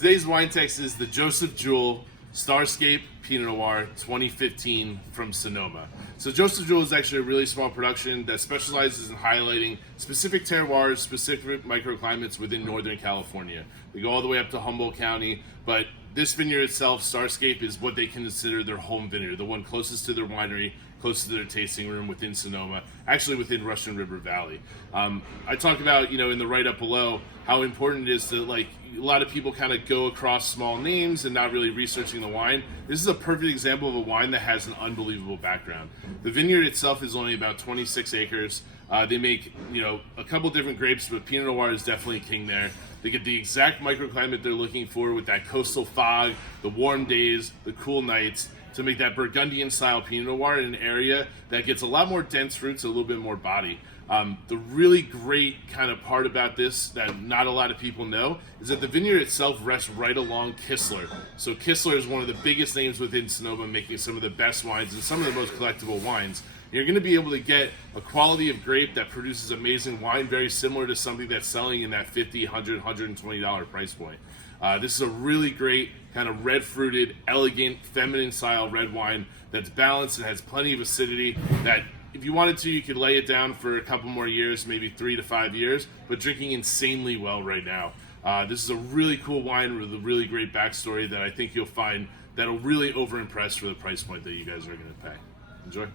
Today's wine text is the Jewell Starscape Pinot Noir 2015 from Sonoma. So Jewell is actually a really small production that specializes in highlighting specific terroirs, specific microclimates within Northern California. They go all the way up to Humboldt County, but this vineyard itself, Starscape, is what they consider their home vineyard, the one closest to their winery, close to their tasting room within Sonoma, actually within Russian River Valley. I talked about, in the write-up below, how important it is to, a lot of people kind of go across small names and not really researching the wine. This is a perfect example of a wine that has an unbelievable background. The vineyard itself is only about 26 acres. They make, a couple different grapes, but Pinot Noir is definitely king there. They get the exact microclimate they're looking for with that coastal fog, the warm days, the cool nights, to make that Burgundian style Pinot Noir in an area that gets a lot more dense fruits, a little bit more body. The really great kind of part about this that not a lot of people know is that the vineyard itself rests right along Kistler. So Kistler is one of the biggest names within Sonoma, making some of the best wines and some of the most collectible wines. You're going to be able to get a quality of grape that produces amazing wine, very similar to something that's selling in that $50, $100, $120 price point. This is a really great kind of red-fruited, elegant, feminine-style red wine that's balanced and has plenty of acidity that if you wanted to, you could lay it down for a couple more years, maybe 3 to 5 years, but drinking insanely well right now. This is a really cool wine with a really great backstory that I think you'll find that'll really over-impress for the price point that you guys are going to pay. Enjoy.